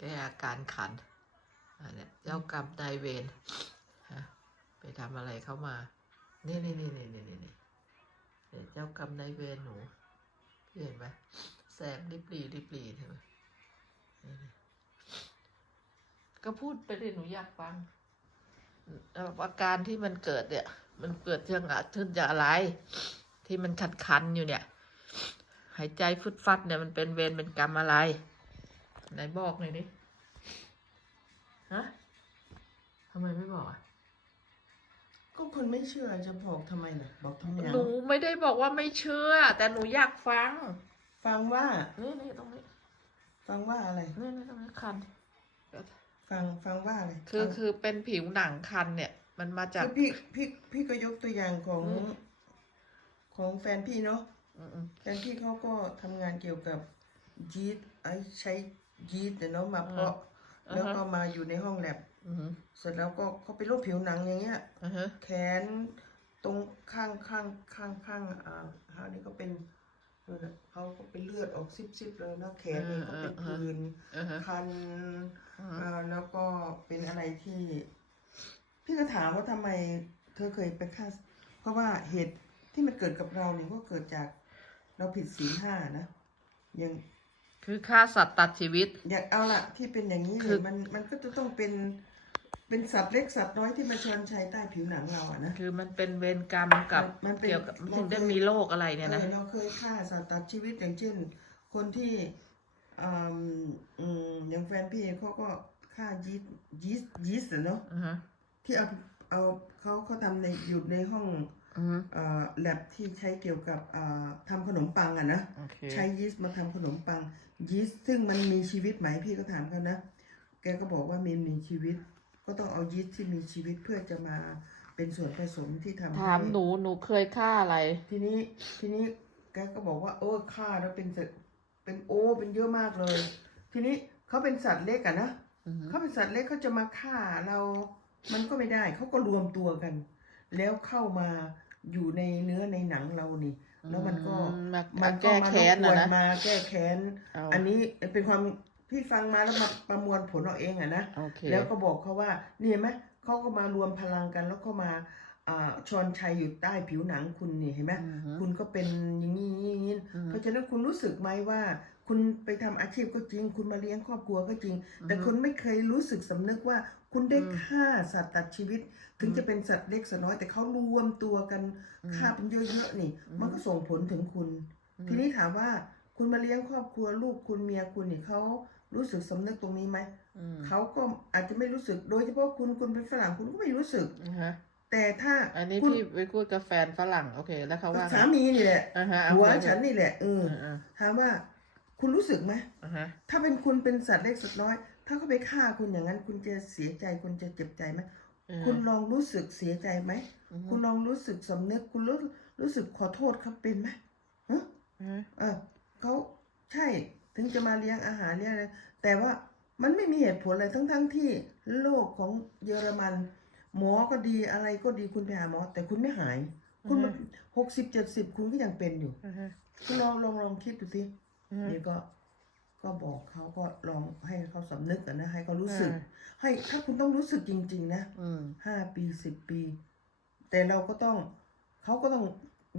แก้อาการขันอันเนี้เจ้ากรรมนายเวรไปทำอะไรเข้ามานี่นี่นี่นี่นี่นี่นี่เจ้ากรรมนายเวรหนูเห็นไหมแสบริบหรีริบหรีใช่ไหมก็พูดไปเลยหนูอยากฟังอาการที่มันเกิดเนี่ย มันเกิดเรื่องอะขึ้นจากอะไร ที่มันคันคันอยู่เนี่ย หายใจฟุดฟัดเนี่ยมันเป็นเวรเป็นกรรมอะไร ไหนบอกหน่อยดิฮะทำไมไม่บอกอะก็คนไม่เชื่อจะบอกทำไมล่ะ บอกทำไมหนูไม่ได้บอกว่าไม่เชื่อ แต่หนูอยากฟัง ฟังว่านี่นี่ตรงนี้ ฟังว่าอะไรนี่นี่ตรงนี้คันฟังฟังว่าอะไรคือฟังคือเป็นผิวหนังคันเนี่ย มันมาจากคือพี่พี่พี่ก็ยกตัวอย่างของอืมของแฟนพี่เนาะอืมอืมแฟนพี่เขาก็ทำงานเกี่ยวกับยีสต์ไอ้ใช้ ยีสต์เนี่ยเนาะมาเพาะแล้วก็มาอยู่ในห้องแลบ อืมเสร็จแล้วก็เขาเป็นโรคผิวหนังอย่างเงี้ย อือฮะแขนตรงข้างข้างข้างข้างอ่าเขานี่ก็เป็นดูนะเขาก็เป็นเลือดออกซิบๆเลยนะแขนนี่ก็เป็นผื่นอือฮะคันอืมอ่าแล้วก็เป็นอะไรที่ พี่ก็ถามว่าทำไมเธอเคยไปฆ่าเพราะว่าเหตุที่มันเกิดกับเราเนี่ยก็เกิดจากเราผิดศีลห้านะอย่าง คือฆ่าสัตว์ตัดชีวิต อย่างเอาละที่เป็นอย่างนี้คืเนี่อ ยมันมันก็จะต้องเป็นเป็นสัตว์เล็กสัตว์น้อยที่มาชนชัยใต้ผิวหนังเราอะนะ คือมันเป็นเวรกรรมกับมันเป็น เกี่ยวกับมันถึงได้คือมีโรคอะไรเนี่ยนะเออเราเคยฆ่าสัตว์ตัดชีวิตอย่างเช่น คนที่อืมอืมอย่างแฟนพี่เขาก็ฆ่ายีสต์ยีสต์ยีสต์อะเนาะ อือฮะที่เอาเอาเขาเขาทำในอยู่ในห้องอือฮะเอ่อ แลบที่ใช้เกี่ยวกับเอ่อทำขนมปังอะนะโอเคใช้ยีสต์มาทำขนมปัง ยีสต์ซึ่งมันมีชีวิตไหมพี่ก็ถามเขานะ แกก็บอกว่ามีมีชีวิต ก็ต้องเอายีสต์ที่มีชีวิตเพื่อจะมาเป็นส่วนผสมที่ทำให้ถามหนูหนูเคยฆ่าอะไร ทีนี้ทีนี้แกก็บอกว่า โอ้ฆ่าแล้วเป็นสัตว์เป็นโอ้เป็นเยอะมากเลย ทีนี้เขาเป็นสัตว์เล็กอะนะอือฮึเขาเป็นสัตว์เล็กเขาจะมาฆ่าเรา มันก็ไม่ได้เขาก็รวมตัวกัน แล้วเข้ามา อยู่ในเนื้อในหนังเรานี่ แล้วมันก็อืมามัมาแก้แค้นก็นะมารบกวนะมาแก้แค้นเอาอันนี้เป็นความพี่ฟังมาแล้วมาประมวลผลเอาเองอะนะโอเคแล้วก็บอกเขาว่านี่เห็นไหมเขาก็มารวมพลังกันแล้วก็มาอ่าชอนชัยอยู่ใต้ผิวหนังคุณนี่เห็นไหมอือฮึคุณก็เป็นอย่างนี้อย่างนี้อืมเพราะฉะนั้นคุณรู้สึกไหมว่า คุณไปทำอาชีพก็จริง คุณมาเลี้ยงครอบครัวก็จริง แต่คุณไม่เคยรู้สึกสำนึกว่า คุณได้อืมฆ่าสัตว์ตัดชีวิต ถึงอืมจะเป็นสัตว์เล็กสัตว์น้อยแต่เขารวมตัวกันอืมฆ่าเป็นเยอะๆนี่อืมมันก็ส่งผลถึงคุณอืมทีนี้ถามว่าคุณมาเลี้ยงครอบครัวลูกคุณเมียคุณนี่เขารู้สึกสำนึกตรงนี้ไหมอืมเขาก็อาจจะไม่รู้สึกโดยเฉพาะคุณคุณเป็นฝรั่งคุณก็ไม่รู้สึกอือฮะแต่ถ้าอันนี้คุณพี่ไปพูดกับแฟนฝรั่งโอเค แล้วเขาว่าไงสามีนี่แหละอ่าฮะหัวโอเคฉันนี่แหละเอออ่าอ่าถามว่าคุณรู้สึกไหมอ่าฮะถ้าเป็นคุณเป็นสัตว์เล็กสัตว์น้อย ถ้าเขาไปฆ่าคุณอย่างนั้น คุณจะเสียใจคุณจะเจ็บใจไหมอืม คุณลองรู้สึกเสียใจไหมอือฮึคุณลองรู้สึกสำนึก คุณรู้รู้สึกขอโทษเขาเป็นไหมฮะอือฮะเออเขาใช่ถึงจะมาเลี้ยงอาหารเลี้ยงอะไรแต่ว่ามันไม่มีเหตุผลอะไรทั้งทั้งๆที่โลกของเยอรมัน หมอก็ดีอะไรก็ดีคุณไปหาหมอ แต่คุณไม่หาย คุณมาหกสิบเจ็ดสิบคุณก็ยังเป็นอยู่อือฮะคุณลองลองลองคิดดูสิอือฮะนี่ก็ก็บอกเขาก็ลองให้เขาสำนึกกันนะให้เขารู้สึกอ่า ให้ถ้าคุณต้องรู้สึกจริง ๆ นะอืม ห้าปีสิบปี แต่เราก็ต้องเขาก็ต้อง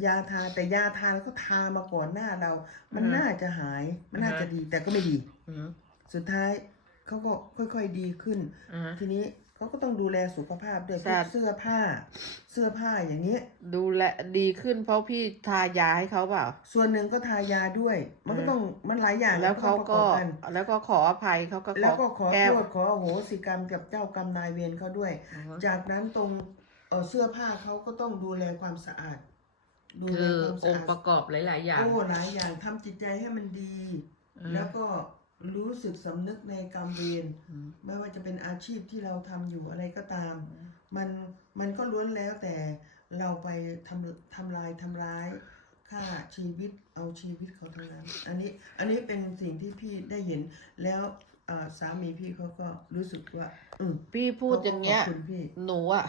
ยาทาแต่ยาทาแล้วก็ทามาก่อนหน้าเรา มันน่าจะหาย มันน่าจะดีแต่ก็ไม่ดี อืมสุดท้ายเขาก็ค่อยๆดีขึ้น อือฮะทีนี้ เขาก็ต้องดูแลสุขภาพด้วยพใช่วกเสื้อผ้า เสื้อผ้าอย่างนี้ย ดูแลดีขึ้นเพราะพี่ทายาให้เขาเปล่า ส่วนหนึ่งก็ทายาด้วย มันก็ต้องมันหลายอย่างแล้วเขาต้องประก็อบกันแล้วก็ขออภัยเขาก็แล้วก็ขอแก้โทษขออโหสิกรรมกับเจ้ากรรมนายเวรเขาด้วยอือฮะจากนั้นตรงเอ่อเสื้อผ้าเขาก็ต้องดูแลความสะอาดดูคืแลอความอสะงอาค์ดประกอบหลาย ๆ อย่างโอ้หลายอย่างทำจิตใจให้มันดีอืมแล้วก็ รู้สึกสำนึกในกรรมเวรอืมไม่ว่าจะเป็นอาชีพที่เราทำอยู่อะไรก็ตาม มันมันก็ล้วนแล้วแต่เราไปทำทำลายทำร้ายฆ่าชีวิตเอาชีวิตเขาทั้งนั้นอันนี้อันนี้เป็นสิ่งที่พี่ได้เห็นแล้วอ่าสามีพี่เขาก็รู้สึกว่าอืมพี่พูดอย่างเงี้ยขอบคุณพี่หนูอะ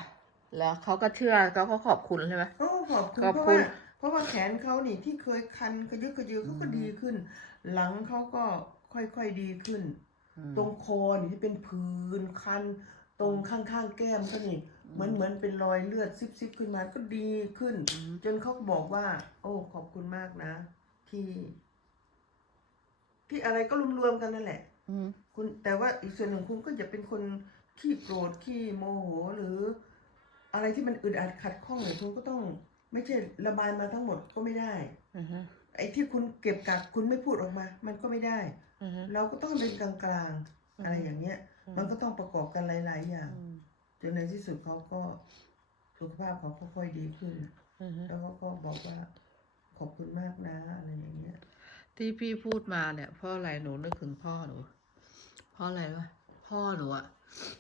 แล้วเขาก็เชื่อเขาก็ขอบคุณใช่ไหมเขาก็ขอบคุณขอบเพราะคุณว่าเพราะว่าแขนเขานี่ที่เคยคันกระยึกกระยือเขาก็ดีขึ้น หลังเขาก็ ค่อยๆดีขึ้นอืมตรงคอนี่ที่เป็นผื่นคัน ตรงข้างๆแก้มก็นี่เหมือนเหมือนเป็นรอยเลือดซิบๆขึ้นมาก็ดีขึ้นอืมจนเขาบอกว่า โอ้ขอบคุณมากนะ ที่ ที่อะไรก็รวมๆกันนั่นแหละอืมคุณแต่ว่าอีกส่วนหนึ่งคุณก็จะเป็นคนขี้โกรธขี้โมโหหรือ อะไรที่มันอึดอัดขัดข้องเนี่ยคุณก็ต้อง ไม่ใช่ระบายมาทั้งหมดก็ไม่ได้อือฮึไอ้ที่คุณเก็บกักคุณไม่พูดออกมา มันก็ไม่ได้ อือฮึ เราก็ต้องเป็นกลางๆอะไรอย่างเงี้ย มันก็ต้องประกอบกันหลาย ๆ อย่างอืมจนในที่สุดเขาก็สุขภาพเขาก็ค่อยดีขึ้น อือฮึ แล้วเขาก็บอกว่าขอบคุณมากนะอะไรอย่างเงี้ย ที่พี่พูดมาเนี่ยเพราะอะไรหนูนึกถึงพ่อหนูเพราะอะไรวะพ่อหนูอะ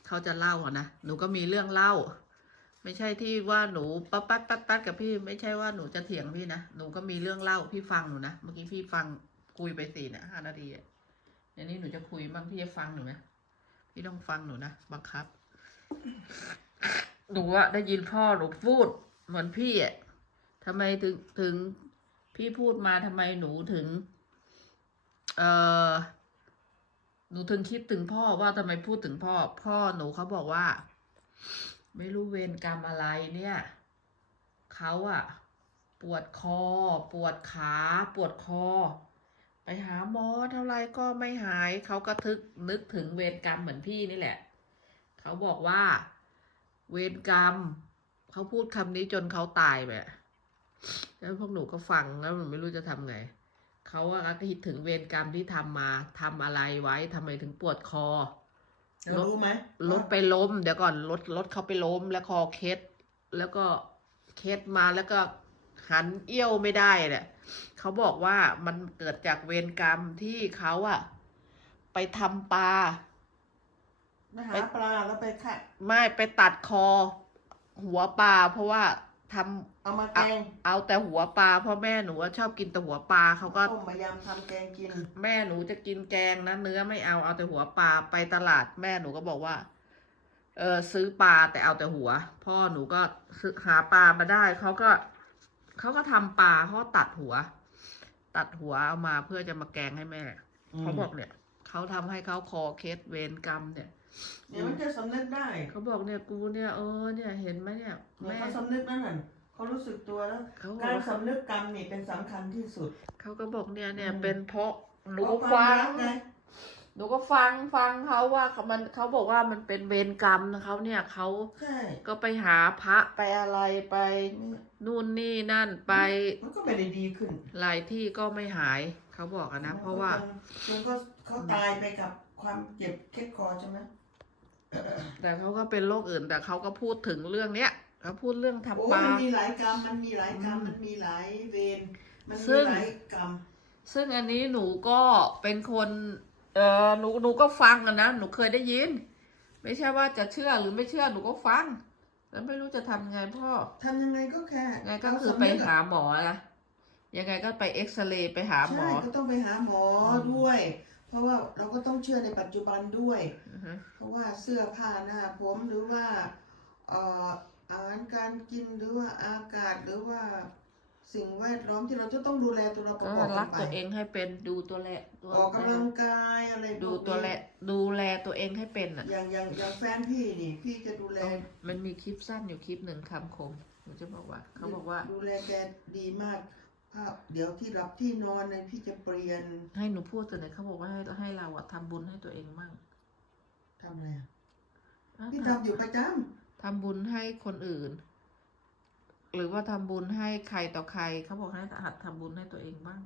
เขาจะเล่าอะนะหนูก็มีเรื่องเล่า ไม่ใช่ที่ว่าหนูปั๊บปั๊บปั๊บปั๊บกับพี่ ไม่ใช่ว่าหนูจะเถียงพี่นะหนูก็มีเรื่องเล่าพี่ฟังหนูนะเมื่อกี้พี่ฟังคุยไปสี่นะห้านาทีอะ เดี๋ยวนี้หนูจะคุยบ้างพี่จะฟังหนูไหมพี่ต้องฟังหนูนะบังคับ หนูอะได้ยินพ่อหนูพูด เหมือนพี่อะทำไมถึงถึงพี่พูดมาทำไมหนูถึง เออหนูถึงคิดถึงพ่อว่าทำไมพูดถึงพ่อ พ่อหนูเขาบอกว่า ไม่รู้เวรกรรมอะไรเนี่ยเขาอะปวดคอ ปวดขา ปวดคอ หาหมอเท่าไรก็ไม่หาย เขาก็ทึกนึกถึงเวรกรรมเหมือนพี่นี่แหละ เขาบอกว่า เวรกรรม เขาพูดคำนี้จนเขาตายแบบแล้วพวกหนูก็ฟังแล้วหนูไม่รู้จะทำไง เขาว่าก็คิดถึงเวรกรรมที่ทำมาทำอะไรไว้ทำไมถึงปวดคอเรารู้ไหมรถไปล้ม เดี๋ยวก่อนรถรถเขาไปล้มแล้วคอเคล็ดแล้วก็เคล็ดมาแล้วก็ หันเอี้ยวไม่ได้เนี่ยเขาบอกว่ามันเกิดจากเวรกรรมที่เขาอะไปทำปลาไปหาปลาแล้วไปค่ะไม่ไปตัดคอ หัวปลาเพราะว่าทำเอามาแกงเอาแต่หัวปลาเพราะแม่หนูอะชอบกินแต่หัวปลาเขาก็ต้มมายำทำแกงกิน แม่หนูจะกินแกงนะเนื้อไม่เอาเอาแต่หัวปลาไปตลาดแม่หนูก็บอกว่า เออซื้อปลาแต่เอาแต่หัว พ่อหนูก็ซื้อหาปลามาได้เขาก็ เขาก็ทำปลาเขาก็ตัดหัว ตัดหัวเอามาเพื่อจะมาแกงให้แม่อืมเขาบอกเนี่ยเขาทำให้เขาคอเคสเวรกรรมเนี่ยเดี๋ยวมันจะสำนึกได้เขาบอกเนี่ยกูเนี่ยเออเนี่ยเห็นไหมเนี่ยเนี่ยแม่เขาสำนึกนั่นน่ะเขารู้สึกตัวแล้วเขาบอกการว่าสำนึกกรรมนี่เป็นสำคัญที่สุดเขาก็บอกเนี่ยเนี่ยอืมเป็นเพราะหนูเพราะก็ความฟังรักไง หนูก็ฟังฟังเขาว่าเขามันเขาบอกว่ามันเป็นเวรกรรมนะเขาเนี่ยเขาใช่ ก็ไปหาพระไปอะไรไป นู่นนี่นั่นไปมันก็ไม่ได้ดีขึ้นหลายที่ก็ไม่หายเขาบอกอะนะ เพราะว่า มันก็เขาตายไปกับความเจ็บเคล็ดคอใช่ไหมแต่เขาก็เป็นโรคอื่น แต่เขาก็พูดถึงเรื่องเนี้ยเขาพูดเรื่องโอ้ทำปลา มันมีหลายกรรม มันมีหลายกรรมอืมมันมีหลายเวร มันซึ่มีง หลายกรรม ซึ่งอันนี้หนูก็เป็นคน เออหนูหนูก็ฟังอะนะหนูเคยได้ยิน ไม่ใช่ว่าจะเชื่อหรือไม่เชื่อหนูก็ฟัง แล้วไม่รู้จะทำไงพ่อทำยังไงก็แค่ไงก็เาคือสำไปนึกะหาหมอนะยังไงก็ไปเอ็กซเรย์ไปหาหมอ ใช่ ก็ต้องไปหาหมออมด้วย เพราะว่าเราก็ต้องเชื่อในปัจจุบันด้วยอือฮึเพราะว่าเสื้อผ้าหน้าผมหรือว่าเอ่ออาหารการกินหรือว่าอากาศหรือว่า สิ่งแวดล้อมที่เราจะต้องดูแลตัวเราประก็กอบกัรันกไปตัวเองให้เป็นดูตัวแลตัวออกกำลังกายอะไรดูพกนี้ตัวแลดูแลตัวเองให้เป็นอะอย่างอย่างอย่างแฟนพี่นี่ พี่จะดูแลเอามันมีคลิปสั้นอยู่คลิปหนึ่งคำคมหนูจะบอกว่า เขาบอกว่า ดูแลแกดีมากภาพเดี๋ยวที่รับที่นอนเนี่ยพี่จะเปลี่ยนให้หนูพูดตัวไหนอยเขาบอกว่าให้ให้เราอะทำบุญให้ตัวเองมั่งทำอะไรอะอะพี่ทำอยู่ประจทำบุญให้คนอื่น หรือว่าทำบุญให้ใครต่อใครเขาบอกให้หัดทำบุญให้ตัวเองบ้าง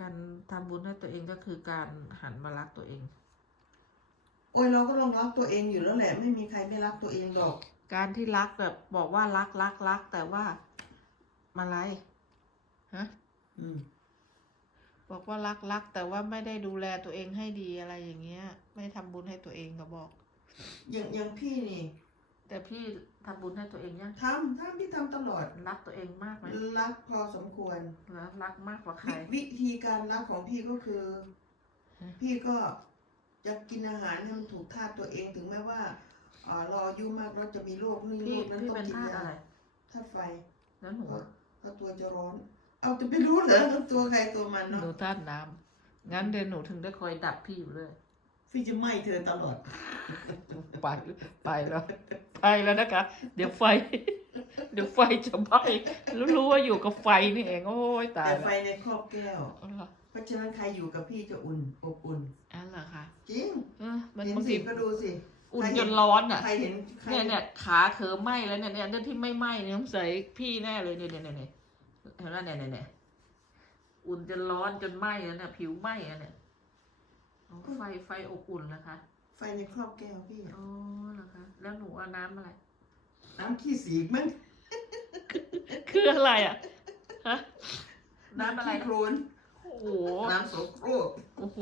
การทำบุญให้ตัวเองก็คือการหันมารักตัวเองำโอ้ยเราก็ลองรักตัวเองอยู่แล้วแหละ ไม่มีใครไม่รักตัวเองหรอก การที่รักแบบบอกว่ารักรักรักแต่ว่าอะไรฮะอืมบอกว่ารักรักแต่ว่าไม่ได้ดูแลตัวเองให้ดีอะไรอย่างเงี้ย ไม่ทำบุญให้ตัวเองก็บอกอย่างอย่างพี่นี่ แต่พี่ทำบุญให้ตัวเองยังทำทำพี่ทำตลอด รักตัวเองมากไหมรักพอสมควรรักรักมากกว่าใครวิวิธีการรักของพี่ก็คือ ฮะ พี่ก็จะกินอาหารให้มันถูกธาตุตัวเองถึงแม้ว่าเอ่อเราอายุมากเราจะมีโรคนี่พี่โรคนั้นพี่ต้องเป็นกินธาตุยาอะไร ธาตุไฟแล้วหนูเพราะอะเพราะตัวจะร้อน เอาจะไปรู้เหรอตัวใครตัวมันหนูเนาะธาตุน้ำงั้นเดี๋ยวหนูถึงได้คอยดับพี่อยู่เลย ไฟพี่จะไหม้เธอตลอด ไปไปแล้ว ไปแล้วนะคะ เดี๋ยวไฟ เดี๋ยวไฟจะไหม้รู้รู้ว่าอยู่กับไฟนี่เองโอ้ยตายแต่แล้วไฟในครอบแก้วอ๋อเหรอเพราะฉะนั้นใครอยู่กับพี่จะอุ่นอบอุ่นอ๋อเหรอคะจริงเออมันเห็นบางสิทีก็ดูสิอุ่นใครจเห็นร้อนอะใครเห็นใครเนี่ยเนี่ยขาเขิมไหมแล้วเนี่ยเนี่ยอันที่ไม่ไหมเนี่ยสงสัยพี่แน่เลยเนี่ยเนี่ยเนี่ยเนี่ยเห็นไหมเนี่ยเนี่ยเนี่ยอุ่นจนร้อนจนไหมแล้วเนี่ยผิวไหมอะเนี่ย อ๋อไฟไฟอบอุ่นนะคะ ไฟในครอบแก้วพี่อ๋อเหรอคะ แล้วหนูเอาน้ำอะไร น้ำขี้สีกมั้งคืออะไรอะ ฮะ น้ำอะไร ขี้โครนโอ้โห น้ำโสโครกโอ้โห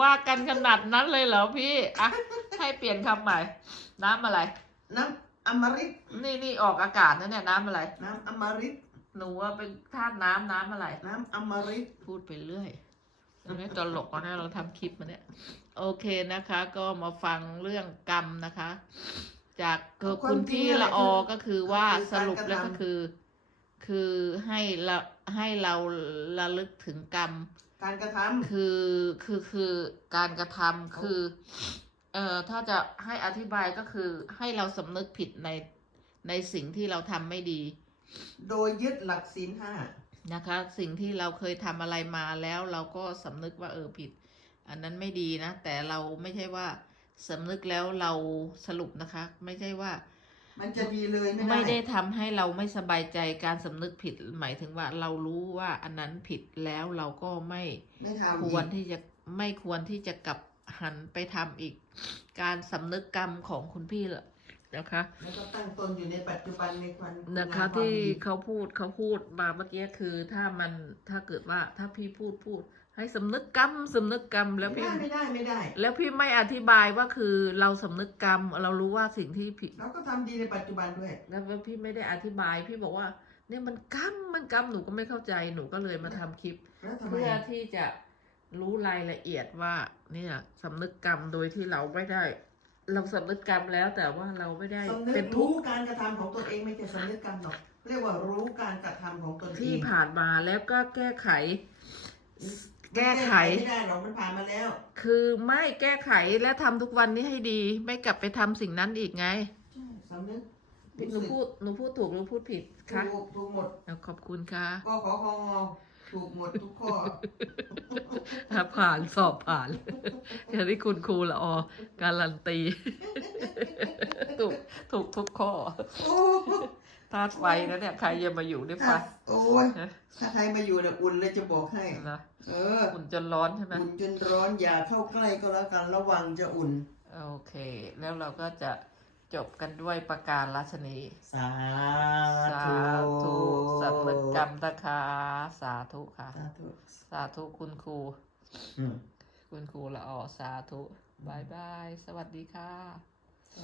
ว่ากันขนาดนั้นเลยเหรอพี่ อะ ให้เปลี่ยนคำใหม่ น้ำอะไร น้ำอมฤตนี่นี่ออกอากาศนะเนี่ยน้ำอะไร น้ำอมฤตหนูว่าเป็นธาตุน้ำน้ำอะไร น้ำอมฤตพูดไปเรื่อย อันนี้ตลกนะเราทำคลิปมาเนี่ย โอเคนะคะ ก็มาฟังเรื่องกรรมนะคะ จากคุณพี่ละออก็คือว่าสรุปแล้วก็คือ คือให้เราให้เราระลึกถึงกรรม การกระทคือคือคือการกระทำคือ เอ่อถ้าจะให้อธิบายก็คือให้เราสำนึกผิดในในสิ่งที่เราทำไม่ดีำโดยยึดหลักศีลห้า นะคะ สิ่งที่เราเคยทำอะไรมาแล้วเราก็สำนึกว่าเออผิด อันนั้นไม่ดีนะ แต่เราไม่ใช่ว่าสำนึกแล้วเราสรุปนะคะ ไม่ใช่ว่า มันจะดีเลยไม่ได้ไม่ได้ทำให้เราไม่สบายใจการสำนึกผิดหมายถึงว่าเรารู้ว่าอันนั้นผิดแล้วเราก็ไม่ไม่ทำควรอีกที่จะไม่ควรที่จะกลับหันไปทำอีก การสำนึกกรรมของคุณพี่ละ นะคะแล้วก็ตั้งตนอยู่ในปัจจุบันในควันณนะคะงามที่ความดีเขาพูดเขาพูดมาเมื่อกี้คือถ้ามันถ้าเกิดว่าถ้าพี่พูดพูด ให้สำนึกกรรมสำนึกกรรมแล้วไม่พี่ได้ไม่ได้ไม่ได้ แล้วพี่ไม่อธิบายว่าคือเราสำนึกกรรม เรารู้ว่าสิ่งที่ผิดเราก็ทำดีในปัจจุบันด้วยแล้วพี่ไม่ได้อธิบายพี่บอกว่าเนี่ยมันกรรมมันกรรมหนูก็ไม่เข้าใจหนูก็เลยมาทำคลิปแล้วทำไมเพื่อที่จะรู้รายละเอียดว่าเนี่ยสำนึกกรรมโดยที่เราไม่ได้ เราสำนึกกรรมแล้วแต่ว่าเราไม่ได้สำนึเป็กนทุรู้กข์การกระทำของตนเองไม่ใช่สำนึกกรรมหรอกเรียกว่ารู้การกระทำของตนเองที่ผ่านมาแล้วก็แก้ไข แก้ไข ไม่ได้หรอกมันผ่านมาแล้ว คือไม่แก้ไขและทำทุกวันนี้ให้ดี ไม่กลับไปทำสิ่งนั้นอีกไงใช่สำนึกหนูพูดหนูพูดถูกหรือพูดผิดคะถูกถูกหมด เอาขอบคุณค่ะก็ขอคองอ ถูกหมดทุกข้อ อะผ่านสอบผ่านอย่างที่คุณครูละออการันตี ถูกถูกทุกข้อโอ้ธาตุไฟนะเนี่ยใครจะมาอยู่ได้ไฟถ้าโอ้ยถ้าใครมาอยู่เนี่ยอุ่นเลยจะบอกให้ นะเออ อุ่นจนร้อนใช่ไหม อุ่นจนร้อนอย่าเข้าใกล้ก็แล้วกันระวังจะอุ่น โอเค แล้วเราก็จะ จบกันด้วยประการราชนี สาสาธุธุสัมมกรรมตะคาสาธุค่ะ สาธุสาธุคุณครู อืม คุณครูละออสาธุบายบาย สวัสดีค่ะ